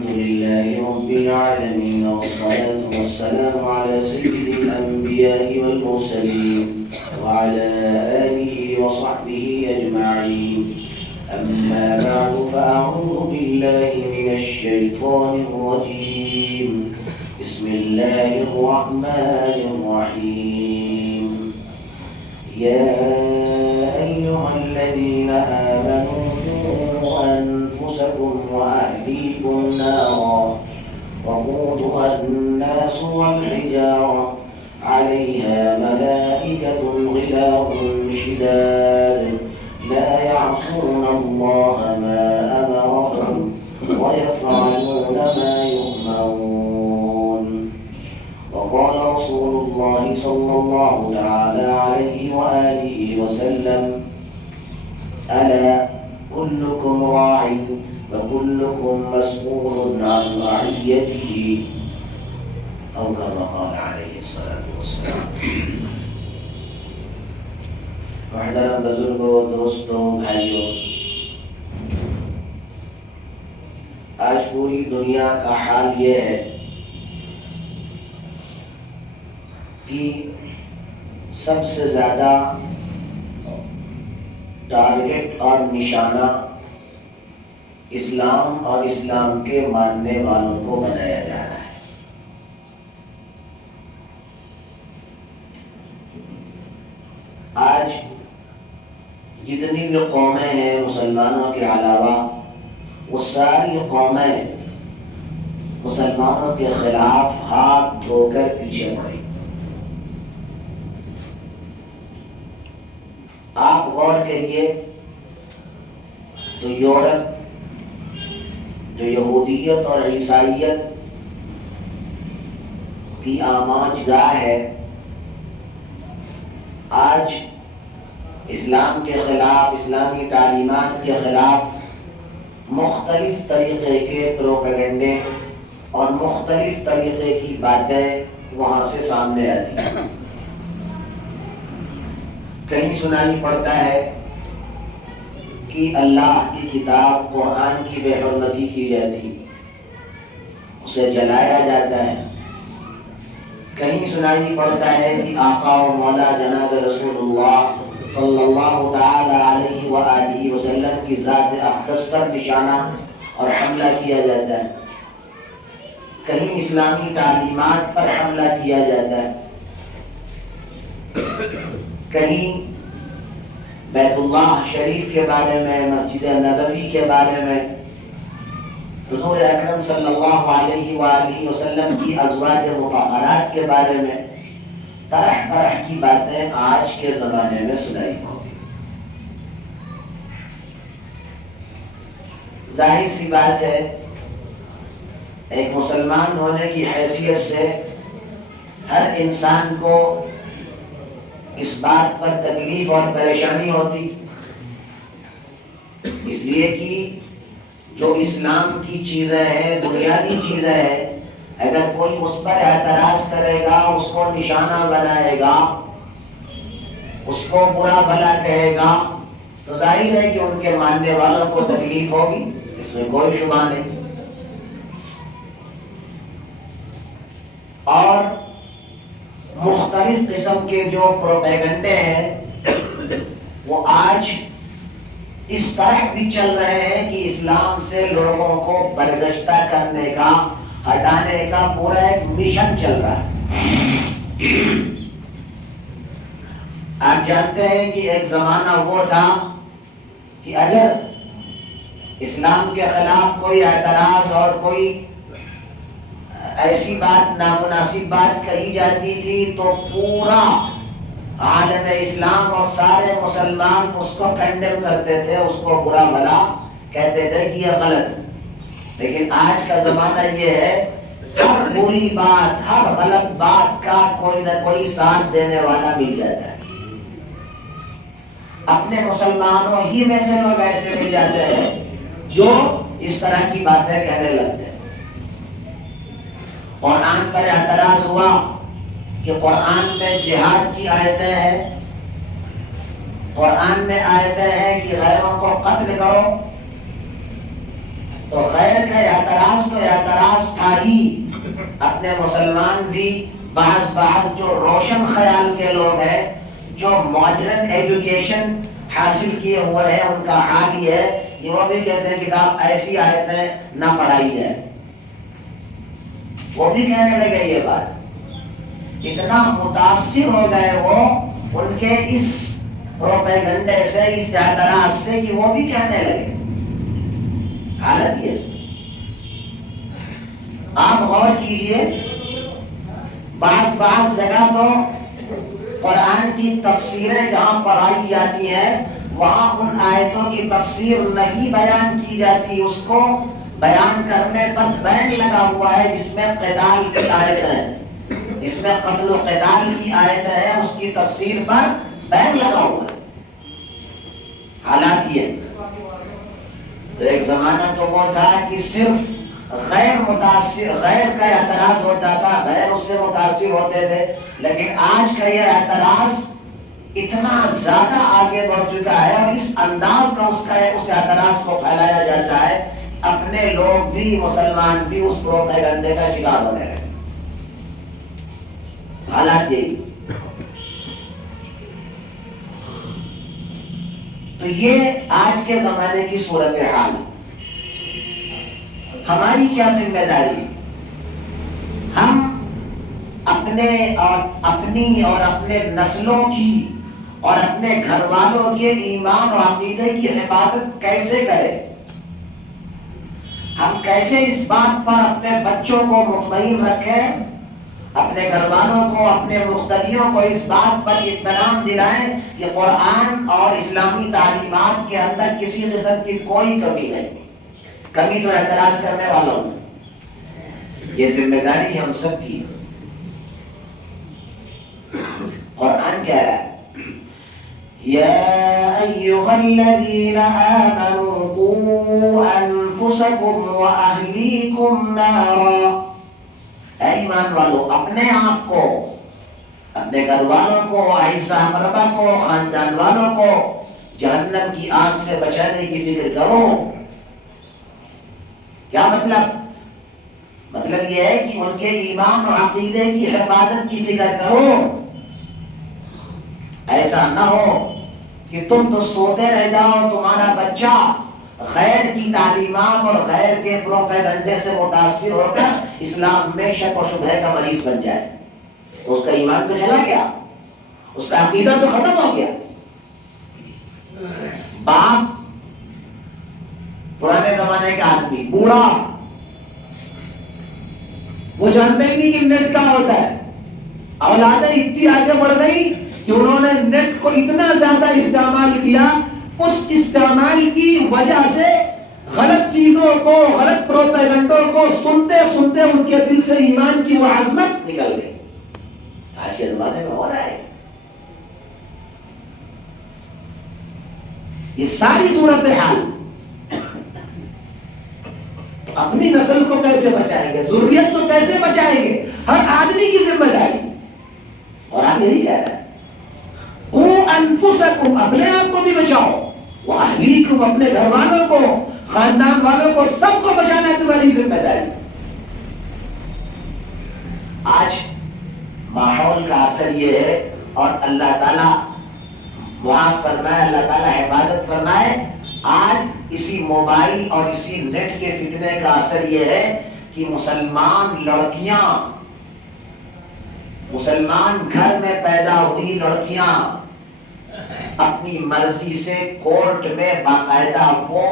الحمد لله رب العالمين والصلاة والسلام على سيد الأنبياء والمرسلين وعلى آله وصحبه أجمعين. أما بعد فأعوذ بالله من الشيطان الرجيم. بسم الله الرحمن الرحيم. يا أيها الذين آمنوا قوا أنفسكم وأهليكم نارا وقودها الناس والحجارة عليها ملائكة غلاظ شداد لا يعصون الله ما أمرهم ويفعلون ما يؤمرون. وقال رسول الله صلى الله تعالى عليه وآله وسلم: ألا كلكم راع وكلكم مسؤول عن رعيته، أو كما قال عليه الصلاة والسلام. محترم بزرگوں، دوستوں، بھائیوں، آج پوری دنیا کا حال یہ ہے کہ سب سے زیادہ ٹارگٹ اور نشانہ اسلام اور اسلام کے ماننے والوں کو بنایا جا رہا ہے۔ آج جتنی بھی قومیں ہیں مسلمانوں کے علاوہ، وہ ساری قومیں مسلمانوں کے خلاف ہاتھ دھو کر پیچھے پڑی۔ آپ غور کریے تو یورپ جو یہودیت اور عیسائیت کی آماج گاہ ہے، آج اسلام کے خلاف، اسلامی تعلیمات کے خلاف مختلف طریقے کے پروپیگنڈے اور مختلف طریقے کی باتیں وہاں سے سامنے آتی ہیں۔ کہیں سنائی پڑتا ہے کہ اللہ کی کتاب قرآن کی بے حرمتی کی جاتی، اسے جلایا جاتا ہے۔ کہیں سنائی پڑتا ہے کہ آقا و مولا جناب رسول اللہ صلی اللہ تعالی علیہ وآلہ وسلم کی ذات اقدس پر نشانہ اور حملہ کیا جاتا ہے۔ کہیں اسلامی تعلیمات پر حملہ کیا جاتا ہے۔ کہیں بیت اللہ شریف کے بارے میں، مسجد نبوی کے بارے میں، حضور اکرم صلی اللہ علیہ وآلہ وسلم کی ازواج مطہرات کے بارے میں طرح طرح کی باتیں آج کے زمانے میں سنائی ہوگی۔ ظاہر سی بات ہے، ایک مسلمان ہونے کی حیثیت سے ہر انسان کو اس بات پر تکلیف اور پریشانی ہوتی، اس لیے کہ جو اسلام کی چیزیں ہیں، بنیادی چیزیں ہیں، اگر کوئی اس پر اعتراض کرے گا، اس کو نشانہ بنائے گا، اس کو برا بھلا کہے گا، تو ظاہر ہے کہ ان کے ماننے والوں کو تکلیف ہوگی، اس میں کوئی شبہ نہیں۔ اور مختلف قسم کے جو پروپیگنڈے ہیں وہ آج اس طرح بھی چل رہے ہیں کہ اسلام سے لوگوں کو برگشتہ کرنے کا، ہٹانے کا پورا ایک مشن چل رہا ہے۔ آپ جانتے ہیں کہ ایک زمانہ وہ تھا کہ اگر اسلام کے خلاف کوئی اعتراض اور کوئی ایسی بات، نامناسب بات کہی جاتی تھی تو پورا عالم اسلام اور سارے مسلمان اس کو کنڈیم کرتے تھے، اس کو برا بھلا کہتے تھے کہ یہ غلط ہے۔ لیکن آج کا زمانہ یہ ہے، ہر بری بات، ہر غلط بات کا کوئی نہ کوئی ساتھ دینے والا مل جاتا ہے۔ اپنے مسلمانوں ہی میں سے لوگ ایسے مل جاتے ہیں جو اس طرح کی باتیں کہنے لگتے ہیں۔ قرآن پر اعتراض ہوا کہ قرآن میں جہاد کی آیتیں ہیں، قرآن میں آیتیں ہیں کہ غیروں کو قتل کرو، تو غیر کا اعتراض تو اعتراض تھا ہی. اپنے مسلمان بھی بعض جو روشن خیال کے لوگ ہیں، جو ماڈرن ایجوکیشن حاصل کیے ہوئے ہیں، ان کا حال یہ ہے کہ وہ بھی کہتے ہیں کہ صاحب ایسی آیتیں نہ پڑھائی ہے. وہ بھی کہنے لگے یہ بات. اتنا متاثر ہو گئے وہ ان کے اس پروپیگنڈے سے، اس اعتراض سے، کہ وہ بھی کہنے لگے. حالت یہ. آپ غور کیجئے، بعض جگہ تو قرآن کی تفسیریں جہاں پڑھائی جاتی ہیں وہاں ان آیتوں کی تفسیر نہیں بیان کی جاتی، اس کو بیان کرنے پر بین لگا ہوا ہے جس میں قتال کی آیت ہے، جس میں قتل و قتال کی آیت ہے، اس کی تفسیر پر بین لگا ہوا ہے. حالات یہ. تو ایک زمانہ تو وہ تھا کہ صرف غیر کا اعتراض ہوتا تھا، غیر اس سے متاثر ہوتے تھے. لیکن آج کا یہ اعتراض اتنا زیادہ آگے بڑھ چکا ہے اور اس انداز میں اس اعتراض کو پھیلایا جاتا ہے، اپنے لوگ بھی، مسلمان بھی اس پروپیگنڈے کا شکار ہونے لگے. حالات یہی. تو یہ آج کے زمانے کی صورتحال. ہماری کیا ذمہ داری؟ ہم اپنی اور اپنے نسلوں کی اور اپنے گھر والوں کے ایمان اور عقیدے کی حفاظت کیسے کریں؟ ہم کیسے اس بات پر اپنے بچوں کو مطمئن رکھیں، اپنے گھر والوں کو، اپنے مقتدیوں کو اس بات پر اطمینان دلائیں کہ قرآن اور اسلامی تعلیمات کے اندر کسی قسم کی کوئی کمی نہیں. کمی تو اعتراض کرنے والوں میں. یہ ذمہ داری ہم سب کی. قرآن کہہ رہا ہے یا ایھا الذین آمنوا قوا انفسکم واہلیکم نارا. اے ایمان والو، اپنے آپ کو، اپنے گھر والوں کو، اہل اقربا کو، خاندان والوں کو جہنم کی آگ سے بچانے کی فکر کرو. کیا مطلب یہ ہے کہ ان کے ایمان اور عقیدے کی حفاظت کی فکر کرو. ایسا نہ ہو کہ تم تو سوتے رہ جاؤ، تمہارا بچہ غیر کی تعلیمات اور غیر کے پروپیگنڈے سے متاثر ہو کر اسلام میں شک و شبہ کا مریض بن جائے. اس کا ایمان تو چلا گیا، اس کا عقیدہ تو ختم ہو گیا. باپ، پرانے زمانے کا آدمی، بوڑھا، وہ جانتا ہی نہیں کہ نیٹ کیا ہوتا ہے. اولادیں اتنی آگے بڑھ گئی کہ انہوں نے نیٹ کو اتنا زیادہ استعمال کیا، اس استعمال کی وجہ سے غلط چیزوں کو، غلط پروپیگنڈوں کو سنتے سنتے ان کے دل سے ایمان کی وہ عظمت نکل گئی. آج کے زمانے میں ہو رہا ہے یہ ساری صورتحال. اپنی نسل کو کیسے بچائیں گے، ذریت کو کیسے بچائیں گے، ہر آدمی کی ذمہ داری. اور آپ یہی کہہ رہے ہیں قوا انفسکم، اپنے آپ کو بھی بچاؤ، واہلیکم، اپنے گھر والوں کو، خاندان والوں کو، سب کو بچانا تمہاری ذمہ داری. آج ماحول کا اثر یہ ہے، اور اللہ تعالیٰ معاف فرمائے، اللہ تعالیٰ حفاظت فرمائے، آج اسی موبائل اور اسی نیٹ کے فتنے کا اثر یہ ہے کہ مسلمان لڑکیاں، مسلمان گھر میں پیدا ہوئی لڑکیاں اپنی مرضی سے کورٹ میں باقاعدہ وہ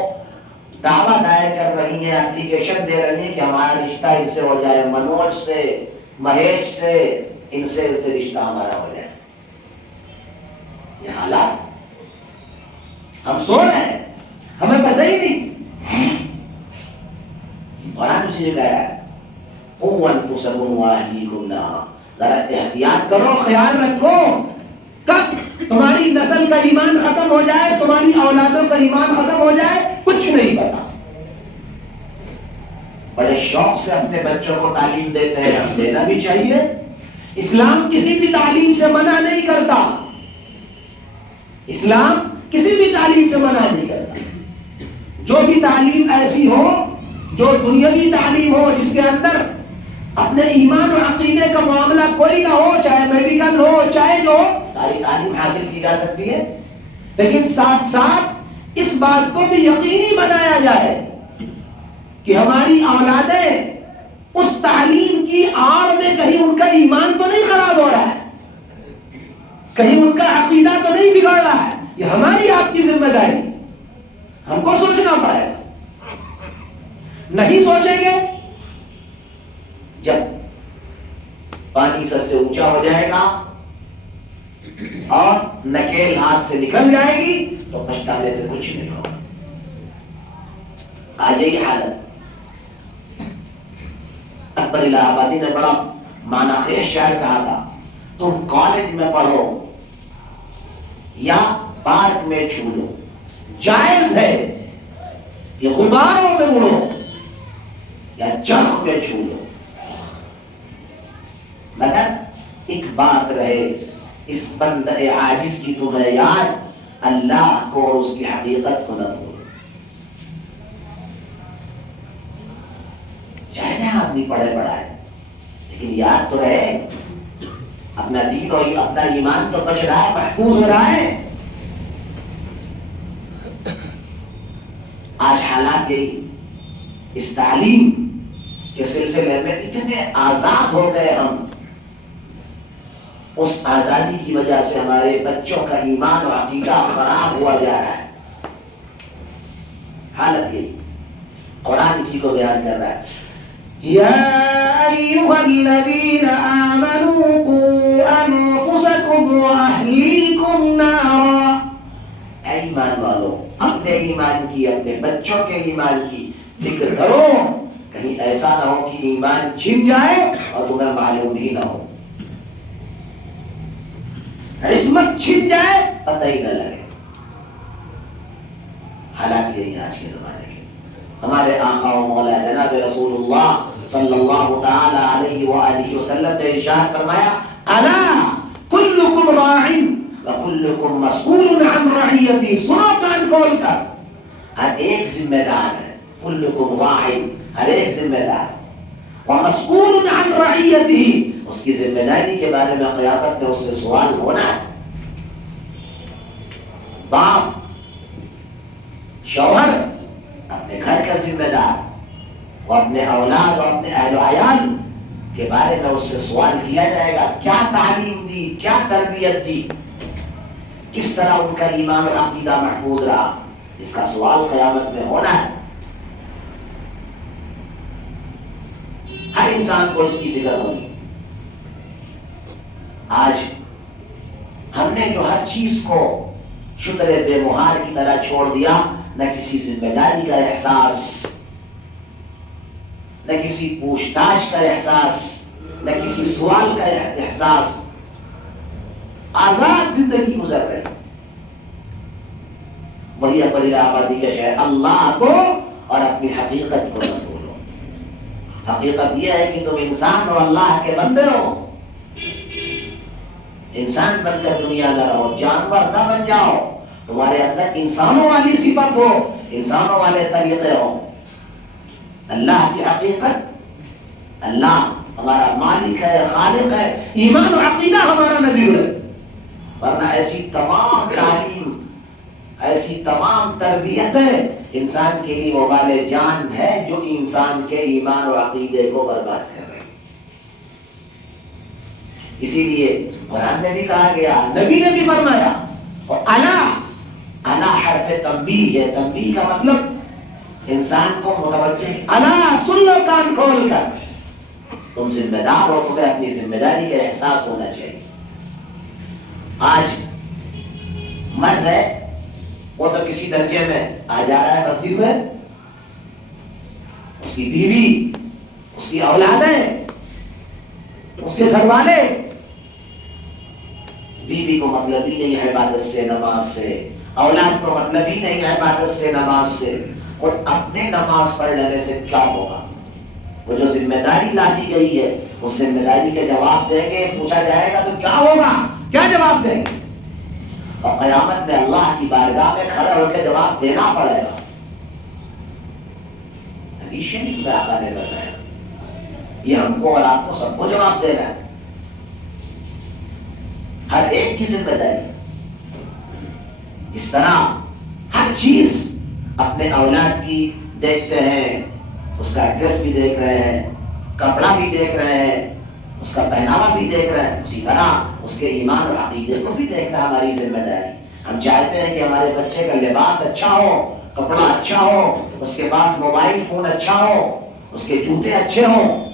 دعویٰ دائر کر رہی ہیں، اپلیکیشن دے رہی ہیں کہ ہمارا رشتہ ان سے ہو جائے، منوج سے، مہیش سے، ان سے رشتہ ہمارا ہو جائے. یہ حالات ہم سو رہے ہیں، ہمیں پتہ ہی نہیں. قرآن اسی کہہ رہا ہے قوا انفسکم واہلیکم نارا. ذرا احتیاط کرو، خیال رکھو، کب تمہاری نسل کا ایمان ختم ہو جائے، تمہاری اولادوں کا ایمان ختم ہو جائے، کچھ نہیں پتا. بڑے شوق سے اپنے بچوں کو تعلیم دیتے ہیں، ہم دینا بھی چاہیے. اسلام کسی بھی تعلیم سے منع نہیں کرتا، اسلام کسی بھی تعلیم سے منع نہیں کرتا. جو بھی تعلیم ایسی ہو جو دنیاوی تعلیم ہو، جس کے اندر اپنے ایمان و عقیدے کا معاملہ کوئی نہ ہو، چاہے میڈیکل ہو چاہے جو ساری تعلیم حاصل کی جا سکتی ہے، لیکن ساتھ ساتھ اس بات کو بھی یقینی بنایا جائے کہ ہماری اولادیں اس تعلیم کی آڑ میں کہیں ان کا ایمان تو نہیں خراب ہو رہا ہے، کہیں ان کا عقیدہ تو نہیں بگڑ رہا ہے. یہ ہماری آپ کی ذمہ داری، ہم کو سوچنا پڑے گا. نہیں سوچیں گے، جب پانی سر سے اونچا ہو جائے گا اور نکیل ہاتھ سے نکل جائے گی تو پچھتانے سے کچھ نہیں ہوگا. آج یہی حالت. اکبر الہ آبادی نے بڑا معنی خیز شعر کہا تھا، تم کالج میں پڑھو یا پارک میں چھولو، جائز ہے کہ غباروں میں اڑو یا چرخ میں چھولو، مگر ایک بات رہے اس بندہ عاجز کی تمہیں یاد، اللہ کو اور اس کی حقیقت کو نہ بھولو. چاہے نا آدمی پڑھے پڑھا ہے لیکن یاد تو رہے اپنا دین اور اپنا ایمان تو بچ رہا ہے، محفوظ ہو رہا ہے. آج حالات یہی، اس تعلیم کے سلسلے میں اتنے آزاد ہو گئے ہم، اس آزادی کی وجہ سے ہمارے بچوں کا ایمان و عقیدہ خراب ہوا جا رہا ہے. حالت یہی. قرآن اسی کو بیان کر رہا ہے، یا ایھا الذین آمنوا قوا انفسکم واہلیکم نارا. اے ایمان والو، اپنے ایمان کی، اپنے بچوں کے ایمان کی فکر کرو، کہیں ایسا نہ ہو کہ ایمان چھن جائے اور تمہیں معلوم ہی نہ ہو، عصمت چھن جائے پتہ ہی نہ لگے. حالات یہی آج کے زمانے کے. ہمارے آقا و مولا جناب رسول اللہ صلی اللہ تعالی علیہ وآلہ وسلم نے ارشاد فرمایا، الا کلکم راع وکلکم مسئول عن رعیتی. سنو کان کھول کر، ہر ایک ذمہ دار ہے. کلکم راع، ہر ایک ذمہ دار، ومسئول عن رعیتی، اس کی ذمہ داری کے بارے میں قیامت میں اس سے سوال ہونا ہے. باپ، شوہر اپنے گھر کا ذمہ دار، وہ اپنے اولاد اور اپنے اہل و عیال کے بارے میں اس سے سوال کیا جائے گا. کیا تعلیم دی، کیا تربیت دی، کس طرح ان کا ایمان اور عقیدہ محفوظ رہا، اس کا سوال قیامت میں ہونا ہے. ہر انسان کو اس کی فکر ہوگی. آج ہم نے جو ہر چیز کو شتر بے مہار کی طرح چھوڑ دیا، نہ کسی ذمہ داری کا احساس، نہ کسی پوچھ تاچھ کا احساس، نہ کسی سوال کا احساس. آزاد زندگی گزر رہی. وہی اکبر الہ آبادی کا شہر، اللہ کو اور اپنی حقیقت کو نہ بھولو. حقیقت یہ ہے کہ تم انسان اور اللہ کے بندے ہو. انسان بن کر دنیا میں رہو، جانور نہ بن جاؤ. تمہارے اندر انسانوں والی صفت ہو، انسانوں والے طریقے ہو. اللہ کی حقیقت، اللہ ہمارا مالک ہے، خالق ہے، ایمان و عقیدہ ہمارا نبی ہے. ورنہ ایسی تمام تعلیم، ایسی تمام تربیتیں انسان کے لیے وبال جان ہے جو انسان کے ایمان و عقیدے کو برباد کر رہی. اسی لیے قرآن میں بھی کہا گیا، نبی نے بھی فرمایا، اور الا حرف تنبیہ ہے. تنبیہ کا مطلب انسان کو متوجہ، الا سن لو کان کھول کر، تم ذمہ دار ہو، تمہیں اپنی ذمہ داری کا احساس ہونا چاہیے. آج مرد ہے وہ تو کسی درجے میں آ جا رہا ہے مسجد میں، اس کی بیوی، اس کی اولادیں، اس کے گھر والے. بیوی کو مطلب ہی نہیں ہے عبادت سے، نماز سے. اولاد کو مطلب ہی نہیں ہے عبادت سے، نماز سے. اور اپنے نماز پڑھ لینے سے کیا ہوگا؟ وہ جو ذمہ داری لائی گئی ہے اس ذمہ داری کے جواب دیں گے. پوچھا جائے گا تو کیا ہوگا؟ کیا جواب دیں گے؟ اور قیامت میں اللہ کی بارگاہ میں کھڑے ہو کے جواب دینا پڑے گا. حدیث شریف میں آقا نے بتایا. یہ ہم کو اور آپ کو سب کو جواب دینا ہے، ہر ایک کی ذمہ داری. اس طرح ہر چیز اپنے اولاد کی دیکھتے ہیں، اس کا ایڈریس بھی دیکھ رہے ہیں، کپڑا بھی دیکھ رہے ہیں، اس کا پہناوا بھی دیکھ رہے ہیں، اسی طرح اس کے ایمان اور عقیدے کو بھی دیکھنا ہماری ذمہ داری. ہم چاہتے ہیں کہ ہمارے بچے کا لباس اچھا ہو، کپڑا اچھا ہو، اس کے پاس موبائل فون اچھا ہو، اس کے جوتے اچھے ہوں،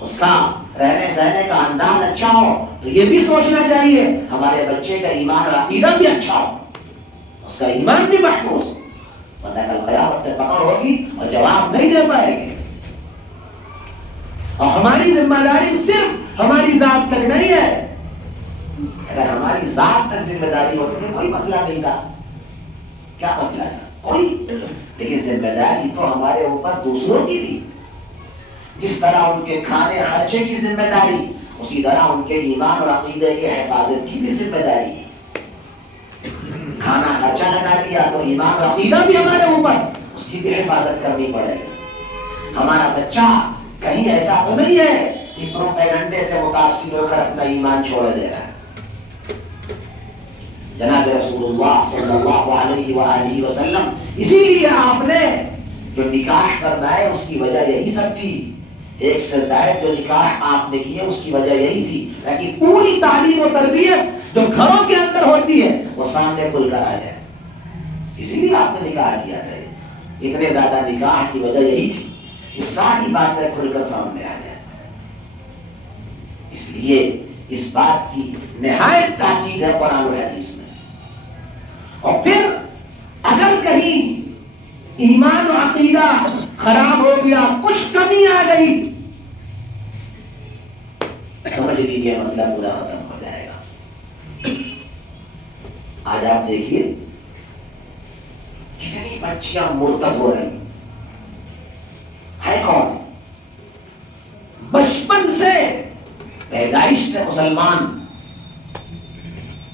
اس کا رہنے سہنے کا انداز اچھا ہو. تو یہ بھی سوچنا چاہیے ہمارے بچے کا ایمان اور عقیدہ بھی اچھا ہو، اس کا ایمان بھی محفوظ، ورنہ کل قیامت پہ پکڑ ہوگی اور جواب نہیں دے پائے گی. اور ہماری ذمہ داری صرف ہماری ذات تک نہیں ہے. اگر ہماری ذات تک ذمہ داری ہوتی تو کوئی مسئلہ نہیں تھا. کیا مسئلہ ہے؟ کوئی. لیکن ذمہ داری تو ہمارے اوپر دوسروں کی بھی. جس طرح ان کے کھانے خرچے کی ذمہ داری، اسی طرح ان کے ایمان اور عقیدے کے حفاظت کی بھی ذمہ داری. کھانا خرچہ لگا دیا تو ایمان اور عقیدہ بھی ہمارے اوپر، اس کی بھی حفاظت کرنی پڑے گی. ہمارا بچہ کہیں ایسا تو نہیں ہے کہ پروپیگنڈے سے متاثر ہو کر اپنا ایمان چھوڑ دے رہا ہے. جناب رسول اللہ صلی اللہ علیہ وآلہ وسلم، اسی لیے آپ نے جو نکاح کرنا ہے اس کی وجہ یہی سب تھی. ایک سے زائد جو نکاح آپ نے کیے اس کی وجہ یہی تھی تاکہ پوری تعلیم و تربیت جو گھروں کے اندر ہوتی ہے وہ سامنے کھل کر آ جائے. اسی لیے آپ نے نکاح کیا تھا. اتنے زیادہ نکاح کی وجہ یہی تھی، یہ ساری باتیں کھل کر سامنے آ جائیں. اس لیے اس بات کی نہایت تاکید ہے قرآن و حدیث میں. اور پھر اگر کہیں ایمان و عقیدہ خراب ہو گیا، کچھ کمی آ گئی، سمجھ لیجیے مسئلہ پورا ختم ہو جائے گا. آج آپ دیکھیے کتنی بچیاں مرتد ہو رہی ہے. کون بچپن سے پیدائش سے مسلمان،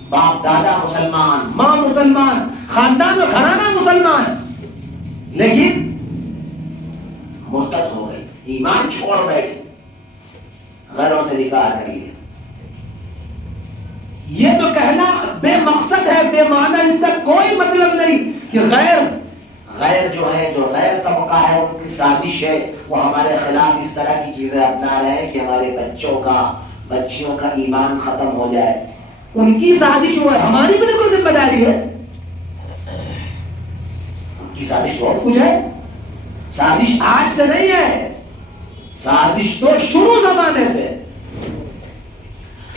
باپ دادا مسلمان، ماں مسلمان، خاندان و گھرانہ مسلمان، لیکن مرتد ہو گئی، ایمان چھوڑ بیٹھی، غیروں سے نکاح کر لیا. یہ تو کہنا بے مقصد ہے، بے معنی، اس کا کوئی مطلب نہیں کہ غیر جو ہے، جو غیر طبقہ ہے، ان کی سازش ہے، وہ ہمارے خلاف اس طرح کی چیزیں اپنا رہے ہیں کہ ہمارے بچیوں کا ایمان ختم ہو جائے. ان کی سازش وہ ہے، ہماری بھی کوئی ذمہ داری ہے. ان کی سازش بہت کچھ ہے. سازش آج سے نہیں ہے، سازش تو شروع زمانے سے.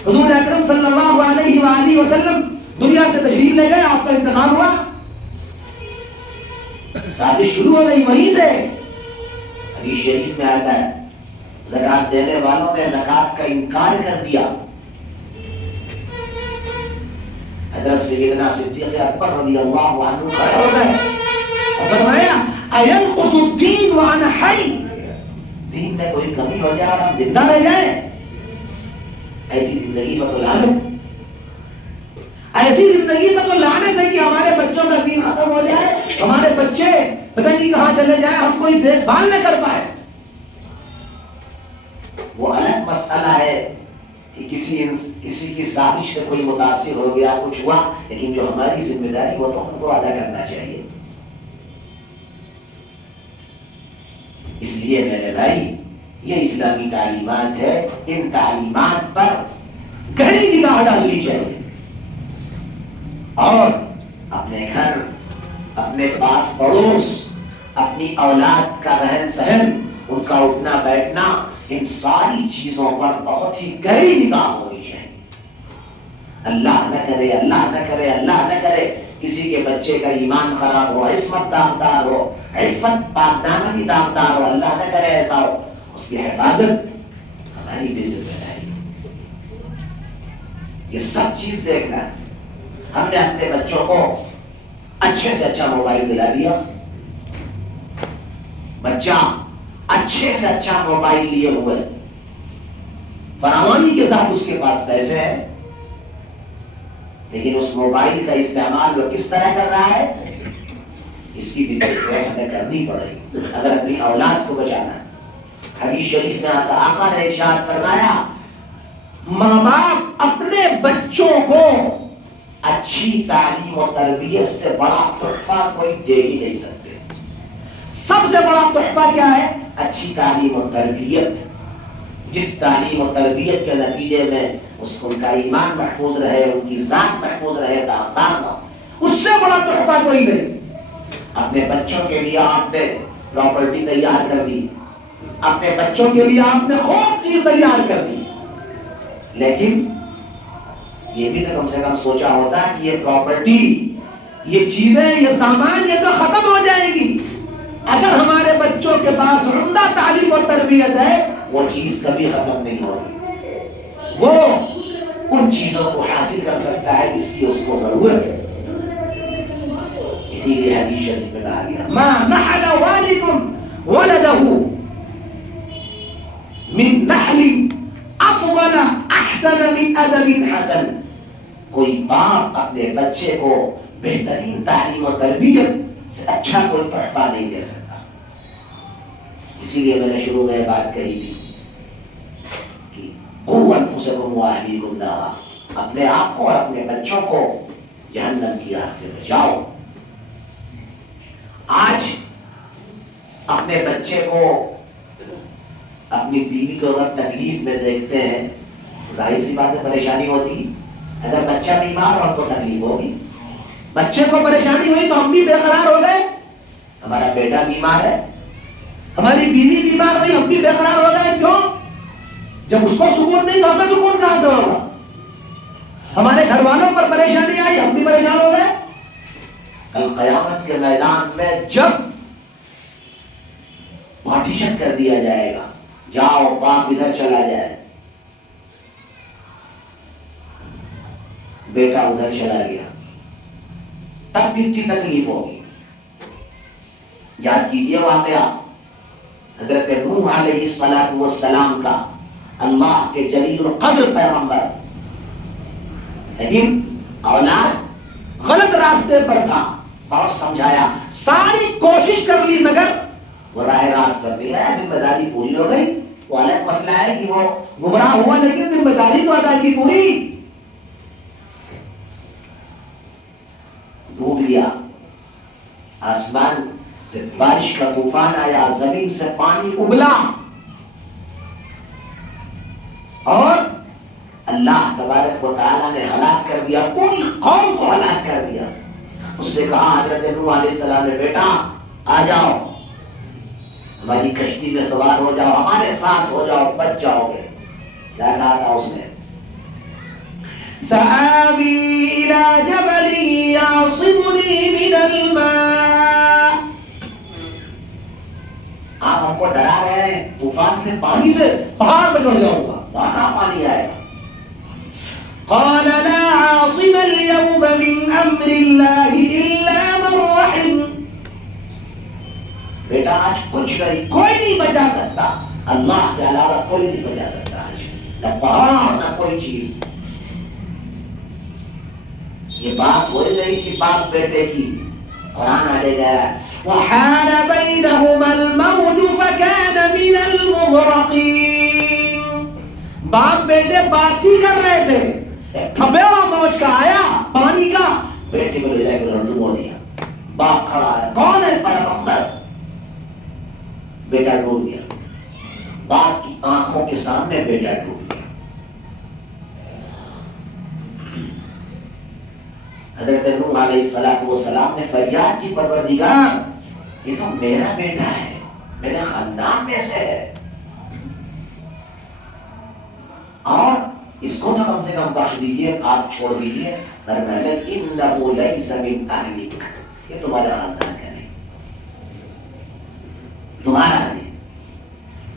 حضور اکرم صلی اللہ علیہ وآلہ وسلم دنیا سے تشریف لے گئے، آپ کا انتقال ہوا، سازش شروع ہو گئی وہیں سے. حدیث شریف میں آتا ہے زکات دینے والوں نے زکات کا انکار کر دیا. حضرت سیدنا صدیق اکبر رضی اللہ عنہ کھڑے ہو گئے اور فرمایا اَيَنْقُصُ الدِّينُ وَأَنَا حَيٌّ، دین میں کوئی کمی ہو جائے اور ہم زندہ رہ جائیں؟ ایسی زندگی پر تو لعنت، ایسی زندگی پر تو لعنت ہے کہ ہمارے بچوں کا دین ختم ہو جائے، ہمارے بچے پتہ نہیں کہاں چلے جائیں، ہم کوئی دیکھ بھال نہ کر پائے. وہ الگ مسئلہ ہے کہ کسی کی سازش سے کوئی متاثر ہو گیا، کچھ ہوا، لیکن جو ہماری ذمہ داری وہ تو ہم کو ادا کرنا چاہیے. اس لیے میرے بھائی یہ اسلامی تعلیمات ہے، ان تعلیمات پر گہری نگاہ ڈالنی چاہیے اور اپنے گھر، اپنے پاس پڑوس، اپنی اولاد کا رہن سہن، ان کا اٹھنا بیٹھنا، ان ساری چیزوں پر بہت ہی گہری نگاہ ہونی چاہیے. اللہ نہ کرے، اللہ نہ کرے، اللہ نہ کرے کسی کے بچے کا ایمان خراب ہو، عصمت داغدار ہو، عفت پاکدامنی داغدار ہو، اللہ نہ کرے ایسا ہو. اس کی حفاظت ہماری بھی ذمہ داری. یہ سب چیز دیکھنا ہے. ہم نے اپنے بچوں کو اچھے سے اچھا موبائل دلا دیا، بچہ اچھے سے اچھا موبائل لیے ہوئے، فراوانی کے ساتھ اس کے پاس پیسے ہیں، لیکن اس موبائل کا استعمال وہ کس طرح کر رہا ہے؟ اس کی بھی دیکھ ہمیں کرنی پڑے گی اگر اپنی اولاد کو بچانا ہے۔ حدیث شریف میں آقا نے ارشاد فرمایا ماں باپ اپنے بچوں کو اچھی تعلیم و تربیت سے بڑا تحفہ کوئی دے ہی نہیں سکتے۔ سب سے بڑا تحفہ کیا ہے؟ اچھی تعلیم و تربیت۔ جس تعلیم و تربیت کے نتیجے میں ان کا ایمان محفوظ رہے، ان کی ذات محفوظ رہے، داغدار نہ ہو، اس سے بڑا تحفہ کوئی نہیں۔ اپنے بچوں کے لیے آپ نے پراپرٹی تیار کر دی، اپنے بچوں کے لیے آپ نے خوب چیز تیار کر دی، لیکن یہ بھی تو کم سے کم سوچا ہوتا ہے کہ یہ پراپرٹی، یہ چیزیں، یہ سامان، یہ تو ختم ہو جائے گی۔ اگر ہمارے بچوں کے پاس عمدہ تعلیم و تربیت ہے، وہ چیز کبھی ختم نہیں ہوگی، وہ ان چیزوں کو حاصل کر سکتا ہے جس کی اس کو ضرورت ہے۔ اسی لیے حدیث شریف میں کہا گیا ما نحل والد ولده من نحل افضل احسن من ادب حسن۔ کوئی باپ اپنے بچے کو بہترین تعلیم و تربیت سے اچھا کوئی تحفہ نہیں دے سکتا۔ اسی لیے میں نے شروع میں بات کہی تھی کہ قوا انفسکم واہلیکم نارا، اپنے آپ کو اور اپنے بچوں کو جہنم کی آگ سے بچاؤ۔ آج اپنے بچے کو، اپنی بیوی کو اگر تکلیف میں دیکھتے ہیں، ظاہر سی بات ہے پریشانی ہوتی۔ اگر بچہ بیمار ہو تو تکلیف ہوگی، بچے کو پریشانی ہوئی تو ہم بھی بے قرار ہو گئے۔ ہمارا بیٹا بیمار ہے، ہماری بیوی بیمار ہوئی، ہم بھی بے قرار ہو گئے۔ کیوں؟ جب اس کو سکون نہیں تو ہمیں سکون کہاں سے ہوگا؟ ہمارے گھر والوں پر پریشانی آئی، ہم بھی پریشان ہو گئے۔ کل قیامت کے میدان میں جب پارٹیشن کر دیا جائے گا، جاؤ باپ ادھر چلا جائے، بیٹا ادھر چلا گیا، تب بھی اتنی تکلیف ہوگی۔ یاد کیجیے واقعہ حضرت نوح علیہ الصلوۃ والسلام کا، اللہ کے جلیل القدر پیغمبر، لیکن اولاد غلط راستے پر تھا، بہت سمجھایا، ساری کوشش کر لی، مگر وہ راہ راست کر دیا، ذمہ داری پوری ہو گئی۔ وہ الگ مسئلہ ہے کہ وہ گمراہ ہوا، لیکن ذمہ داری تو ادا کی پوری۔ ڈوب لیا، آسمان سے بارش کا طوفان آیا، زمین سے پانی ابلا، اور اللہ تبارک و تعالیٰ نے ہلاک کر دیا، پوری قوم کو ہلاک کر دیا۔ اس سے کہا حضرت نوح علیہ السلام نے، بیٹا آ جاؤ، ہماری کشتی میں سوار ہو جاؤ، ہمارے ساتھ ہو جاؤ، بچ جاؤ گے۔ کیا کہا تھا اس نے؟ سآوی إِلَى جَبَلٍ يَعْصِمُنِي مِنَ الْمَاءِ۔ آپ ہم کو ڈرا رہے ہیں طوفان سے، پانی سے، پہاڑ پہ چڑھ جاؤں گا، وہاں پانی آئے گا۔ قال لا عاصم اليوم من امر الله الا من رحم۔ بیٹا آج کچھ نہیں، کوئی نہیں بچا سکتا، اللہ کے علاوہ کوئی نہیں بچا سکتا آج، نہ پہاڑ نہ کوئی چیز۔ یہ بات ہو ہی رہی تھی باپ بیٹے کی، قرآن آگے کہہ رہا ہے وحال بینہما الموج فکان من المغرقین۔ باپ بیٹے بات ہی کر رہے تھے، تھپیڑا موج کا آیا، پانی کا، بیٹے کو لے جائے کے ڈبو دیا۔ باپ کھڑا ہے، کون ہے؟ پیغمبر۔ بیٹا ڈوب گیا، باپ کی آنکھوں کے سامنے بیٹا ڈوب گیا۔ حضرت نوح علیہ السلام نے فریاد کی، پروردگار یہ تو میرا بیٹا ہے، میرے خاندان میں سے ہے، اور اس کو نہ کم سے کم بخش دیجیے، آپ چھوڑ دیجیے۔ فرمایا انہ لیس من اہلک، یہ تمہارا خاندان کا نہیں، تمہارا نہیں۔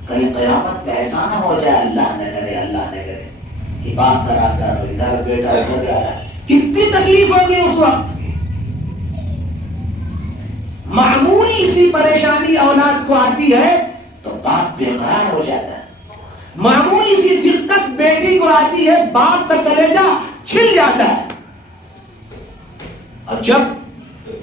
کہیں قیامت میں ایسا نہ ہو جائے، اللہ نہ کرے، اللہ نہ کرے، کہ باپ کا راستہ تو ادھر، بیٹا ادھر جا رہا ہے، کتنی تکلیف ہوگی اس وقت۔ معمولی سی پریشانی اولاد کو آتی ہے تو باپ بے قرار ہو جاتا ہے، معمولی سی دقت بیٹی کو آتی ہے، باپ کا کلیجہ چھل جاتا ہے، اور جب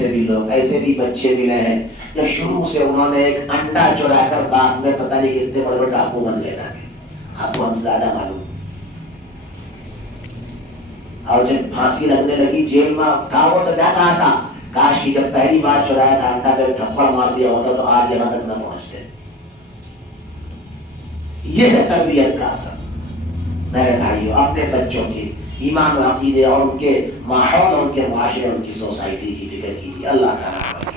ایسے بھی لوگ، ایسے بھی بچے ملے ہیں جو شروع سے انہوں نے ایک انڈا چرا کر بعد میں پتہ نہیں کتنے بڑے بڑے ڈاکو بن گئے تھے. آپ کو ہم سے زیادہ معلوم. اور جب پھانسی لگنے لگی جیل میں تھا وہ تو کیا کہا تھا، کاش کی جب پہلی بار چرایا تھا انڈا پہ تھپڑ مار دیا ہوتا تو آج یہاں تک نہ پہنچتے. یہ ہے تربیت کا اثر. میرے بھائیوں، اپنے بچوں کی ایمان و عقیدے اور ان کے ماحول اور ان کے معاشرے، ان کی سوسائٹی کی فکر کیجیے. اللہ تعالیٰ